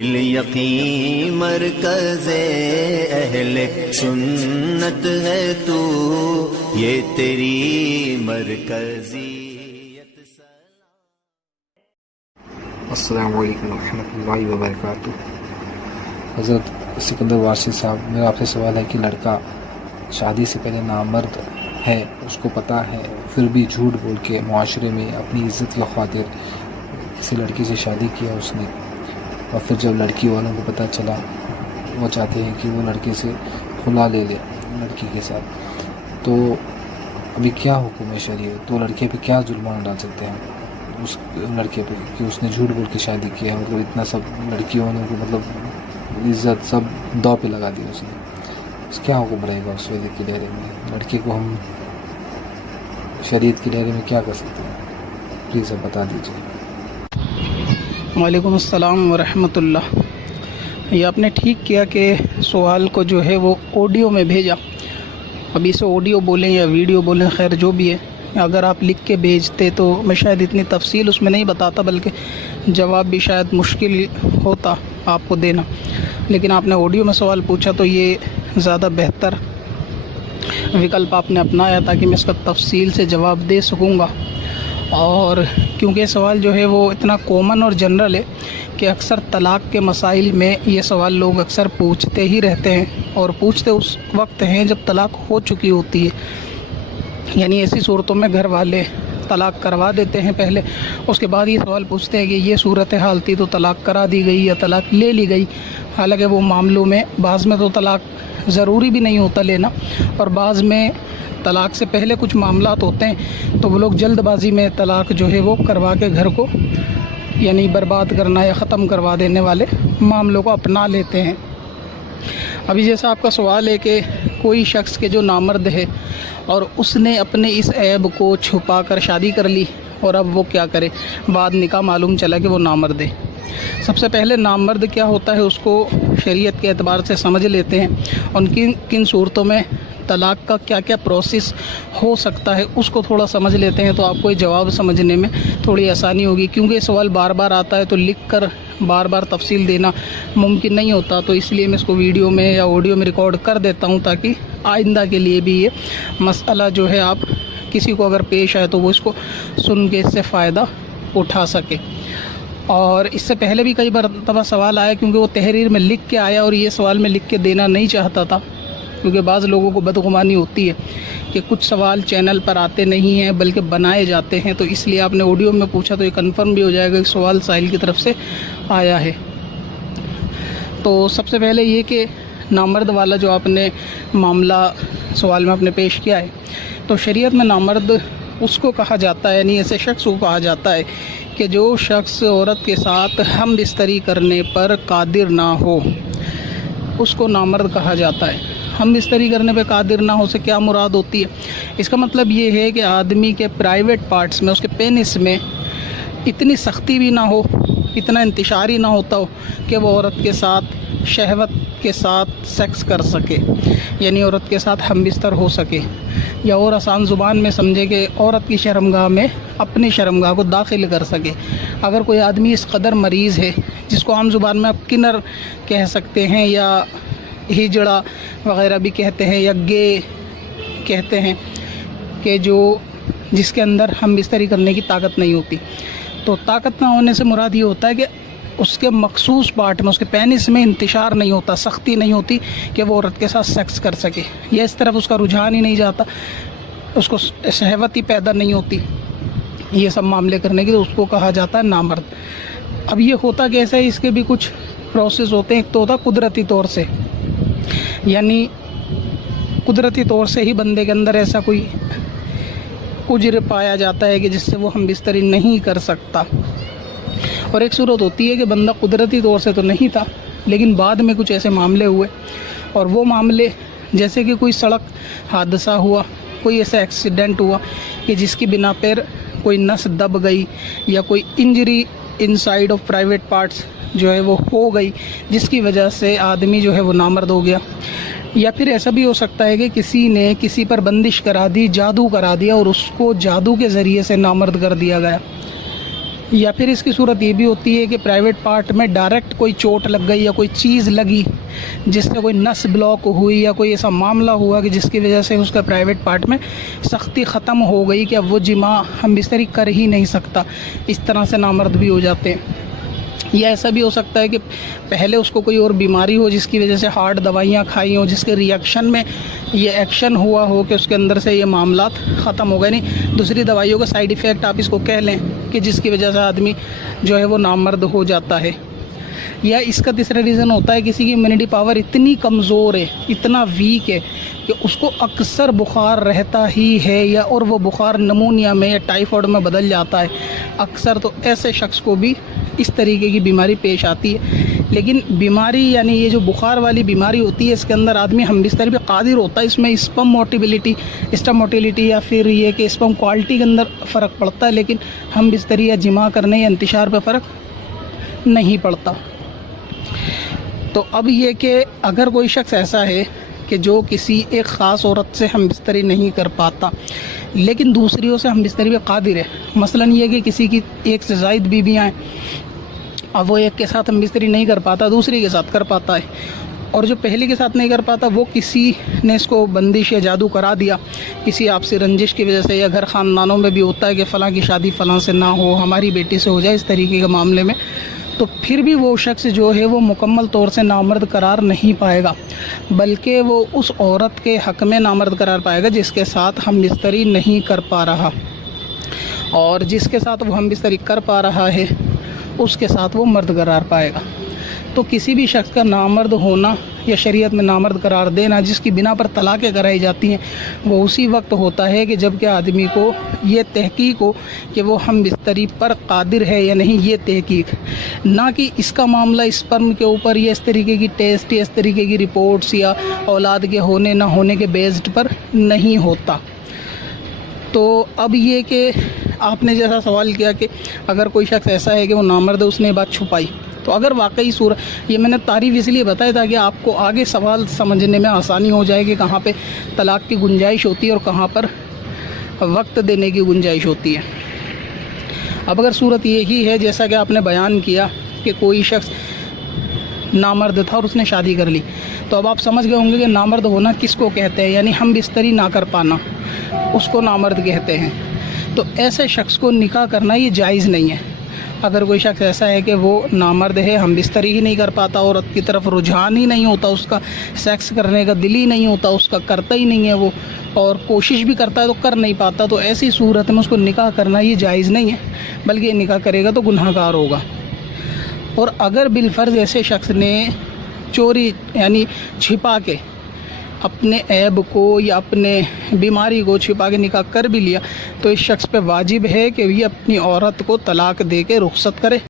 यकीन मरकज़े अहले सुन्नत है तू, ये तेरी मरकज़ियत। अस्सलामु अलैकुम रहमतुल्लाहि व बरकातुहू। हज़रत सिकंदर वारसी साहब, मेरा आपसे सवाल है कि लड़का शादी से पहले नामर्द है, उसको पता है, फिर भी झूठ बोल के मुआशरे में अपनी इज़्ज़त की खातिर किसी लड़की से शादी किया उसने, और फिर जब लड़की वालों को पता चला, वो चाहते हैं कि वो लड़के से खुला ले ले लड़की के साथ, तो अभी क्या हुक्म है शरीयत? तो लड़के पे क्या जुर्माना डाल सकते हैं उस लड़के पे कि उसने झूठ बोल के शादी किया? मतलब इतना सब लड़कियों ने को मतलब इज़्ज़त सब दाव पे लगा दी उसने, क्या हुक्म रहेगा उस वजह के दायरे में? लड़के को हम शरीयत के दायरे में क्या कर सकते हैं, प्लीज़ आप बता दीजिए। वालेकुम अस्सलाम व रहमतुल्लाह। ये आपने ठीक किया कि सवाल को जो है वो ऑडियो में भेजा। अभी इसे ऑडियो बोलें या वीडियो बोलें, खैर जो भी है, अगर आप लिख के भेजते तो मैं शायद इतनी तफसील उसमें नहीं बताता, बल्कि जवाब भी शायद मुश्किल होता आपको देना। लेकिन आपने ऑडियो में सवाल पूछा तो ये ज़्यादा बेहतर विकल्प आपने अपनाया, ताकि मैं इसका तफसील से जवाब दे सकूँगा। और क्योंकि सवाल जो है वो इतना कॉमन और जनरल है कि अक्सर तलाक़ के मसाइल में ये सवाल लोग अक्सर पूछते ही रहते हैं, और पूछते उस वक्त हैं जब तलाक़ हो चुकी होती है। यानी ऐसी सूरतों में घर वाले तलाक़ करवा देते हैं पहले, उसके बाद ये सवाल पूछते हैं कि ये सूरत हाल थी तो तलाक़ करा दी गई या तलाक़ ले ली गई। हालांकि वो मामलों में बाज़ में तो तलाक़ ज़रूरी भी नहीं होता लेना, और बाज़ में तलाक़ से पहले कुछ मामलात होते हैं तो वो लोग जल्दबाजी में तलाक़ जो है वो करवा के घर को यानी बर्बाद करना या ख़त्म करवा देने वाले मामलों को अपना लेते हैं। अभी जैसा आपका सवाल है कि कोई शख्स के जो नामर्द है और उसने अपने इस ऐब को छुपा कर शादी कर ली, और अब वो क्या करे, बाद निकाह मालूम चला कि वो नामर्द है। सबसे पहले नामर्द क्या होता है उसको शरीयत के एतबार से समझ लेते हैं, उनकी किन सूरतों में तलाक़ का क्या क्या प्रोसेस हो सकता है उसको थोड़ा समझ लेते हैं, तो आपको ये जवाब समझने में थोड़ी आसानी होगी। क्योंकि सवाल बार बार आता है तो लिख कर बार बार तफसील देना मुमकिन नहीं होता, तो इसलिए मैं इसको वीडियो में या ऑडियो में रिकॉर्ड कर देता हूँ, ताकि आइंदा के लिए भी ये मसला जो है आप किसी को अगर पेश आए तो वो इसको सुन के इससे फ़ायदा उठा सके। और इससे पहले भी कई बार तब सवाल आया, क्योंकि वो तहरीर में लिख के आया और ये सवाल में लिख के देना नहीं चाहता था, क्योंकि बाज़ लोगों को बदगुमानी होती है कि कुछ सवाल चैनल पर आते नहीं हैं बल्कि बनाए जाते हैं, तो इसलिए आपने ऑडियो में पूछा तो ये कंफर्म भी हो जाएगा कि सवाल साहिल की तरफ से आया है। तो सबसे पहले ये कि नामर्द वाला जो आपने मामला सवाल में आपने पेश किया है, तो शरीयत में नामर्द उसको कहा जाता है, यानी ऐसे शख्स को कहा जाता है कि जो शख्स औरत के साथ हम बिस्तरी करने पर कादिर ना हो, उसको नामर्द कहा जाता है। हम बिस्तरी करने पे कादिर ना हो से क्या मुराद होती है? इसका मतलब ये है कि आदमी के प्राइवेट पार्ट्स में, उसके पेनिस में इतनी सख्ती भी ना हो, इतना इंतशार ही ना होता हो कि वो औरत के साथ शहवत के साथ सेक्स कर सके, यानी औरत के साथ हम बिस्तर हो सके, या और आसान ज़ुबान में समझे कि औरत की शर्मगाह में अपनी शर्मगाह को दाखिल कर सके। अगर कोई आदमी इस कदर मरीज़ है, जिसको आम ज़ुबान में आप किन्नर कह सकते हैं या हिजड़ा वग़ैरह भी कहते हैं या गे कहते हैं, कि जिसके अंदर हम बिस्तरी करने की ताकत नहीं होती, तो ताकत ना होने से मुराद ये होता है कि उसके मखसूस पार्ट में, उसके पेनिस में इंतशार नहीं होता, सख्ती नहीं होती कि वो औरत के साथ सेक्स कर सके, या इस तरफ उसका रुझान ही नहीं जाता, उसको शहवत ही पैदा नहीं होती, ये सब मामले करने की, तो उसको कहा जाता है नामर्द। अब ये होता कैसे है, इसके भी कुछ प्रोसेस होते हैं। एक तो होता कुदरती तौर से, यानी कुदरती तौर से ही बंदे के अंदर ऐसा कोई उज्र पाया जाता है कि जिससे वो हम बिस्तरी नहीं कर सकता। और एक सूरत होती है कि बंदा कुदरती तौर से तो नहीं था, लेकिन बाद में कुछ ऐसे मामले हुए, और वो मामले जैसे कि कोई सड़क हादसा हुआ, कोई ऐसा एक्सीडेंट हुआ कि जिसकी बिना पर कोई नस दब गई, या कोई injury inside of private parts जो है वो हो गई, जिसकी वजह से आदमी जो है वो नामर्द हो गया। या फिर ऐसा भी हो सकता है कि किसी ने किसी पर बंदिश करा दी, जादू करा दिया, और उसको जादू के ज़रिए से नामर्द कर दिया गया। या फिर इसकी सूरत ये भी होती है कि प्राइवेट पार्ट में डायरेक्ट कोई चोट लग गई या कोई चीज़ लगी जिससे कोई नस ब्लॉक हुई या कोई ऐसा मामला हुआ कि जिसकी वजह से उसका प्राइवेट पार्ट में सख्ती ख़त्म हो गई कि अब वो जिमा हम बिस्तरी कर ही नहीं सकता, इस तरह से नामर्द भी हो जाते हैं। या ऐसा भी हो सकता है कि पहले उसको कोई और बीमारी हो जिसकी वजह से हार्ड दवाइयाँ खाई हो, जिसके रिएक्शन में ये एक्शन हुआ हो कि उसके अंदर से ये मामला ख़त्म हो गए, नहीं दूसरी दवाइयों का साइड इफ़ेक्ट आप इसको कह लें कि जिसकी वजह से आदमी जो है वो नामर्द हो जाता है। या इसका तीसरा रीज़न होता है किसी की इम्यूनिटी पावर इतनी कमज़ोर है, इतना वीक है कि उसको अक्सर बुखार रहता ही है, या और वो बुखार नमूनिया में या टाइफाइड में बदल जाता है अक्सर। तो ऐसे शख्स को भी इस तरीके की बीमारी पेश आती है। लेकिन बीमारी यानी ये जो बुखार वाली बीमारी होती है, इसके अंदर आदमी हम बिस्तरी पे कादिर होता है, इसमें स्पर्म मोटिलिटी या फिर ये कि स्पर्म क्वालिटी के अंदर फ़र्क पड़ता है, लेकिन हम बिस्तरी या जिमा करने या इंतशार पे फ़र्क नहीं पड़ता। तो अब ये कि अगर कोई शख्स ऐसा है कि जो किसी एक ख़ास औरत से हम बिस्तरी नहीं कर पाता लेकिन दूसरियों से हम बिस्तरी पे कादिर है, मसलन ये कि किसी की एक से ज़ायद बीवियाँ हैं, अब वो एक के साथ हम बिस्तरी नहीं कर पाता, दूसरी के साथ कर पाता है, और जो पहले के साथ नहीं कर पाता वो किसी ने इसको बंदिश या जादू करा दिया किसी आपसी रंजिश की वजह से, या घर ख़ानदानों में भी होता है कि फ़लाँ की शादी फ़लाँ से ना हो, हमारी बेटी से हो जाए, इस तरीके के मामले में, तो फिर भी वो शख्स जो है वो मुकम्मल तौर से नामर्द करार नहीं पाएगा, बल्कि वो उस औरत के हक़ में नामर्द करार पाएगा जिसके साथ हम बिस्तरी नहीं कर पा रहा, और जिसके साथ वो हम बिस्तरी कर पा रहा है उसके साथ वो मर्द करार पाएगा। तो किसी भी शख्स का नामर्द होना या शरीयत में नामर्द करार देना जिसकी बिना पर तलाक़ें कराई जाती हैं, वो उसी वक्त होता है कि जब कि आदमी को ये तहकीक हो कि वो हम बिस्तरी पर कादिर है या नहीं, ये तहकीक, ना कि इसका मामला स्पर्म के ऊपर या इस तरीके की टेस्ट या इस तरीके की रिपोर्ट्स या औलाद के होने ना होने के बेस्ड पर नहीं होता। तो अब ये कि आपने जैसा सवाल किया कि अगर कोई शख्स ऐसा है कि वो नामर्द है, उसने बात छुपाई, तो अगर वाकई सूरत, ये मैंने तारीफ़ इसलिए बताया ताकि आपको आगे सवाल समझने में आसानी हो जाए कि कहाँ पे तलाक़ की गुंजाइश होती है और कहाँ पर वक्त देने की गुंजाइश होती है। अब अगर सूरत यही है जैसा कि आपने बयान किया कि कोई शख्स नामर्द था और उसने शादी कर ली, तो अब आप समझ गए होंगे कि नामर्द होना किसको कहते हैं, यानी हम बिस्तरी ना कर पाना उसको नामर्द कहते हैं। तो ऐसे शख्स को निकाह करना ये जायज़ नहीं है। अगर कोई शख्स ऐसा है कि वो नामर्द है, हम बिस्तरी ही नहीं कर पाता, औरत की तरफ रुझान ही नहीं होता, उसका सेक्स करने का दिल ही नहीं होता, उसका करता ही नहीं है वो, और कोशिश भी करता है तो कर नहीं पाता, तो ऐसी सूरत में उसको निकाह करना ये जायज़ नहीं है, बल्कि निकाह करेगा तो गुनहगार होगा। और अगर बिलफर्ज ऐसे शख्स ने चोरी यानी छिपा के अपने ऐब को या अपने बीमारी को छिपा के निकाह कर भी लिया, तो इस शख्स पे वाजिब है कि ये अपनी औरत को तलाक दे के रुखसत करे।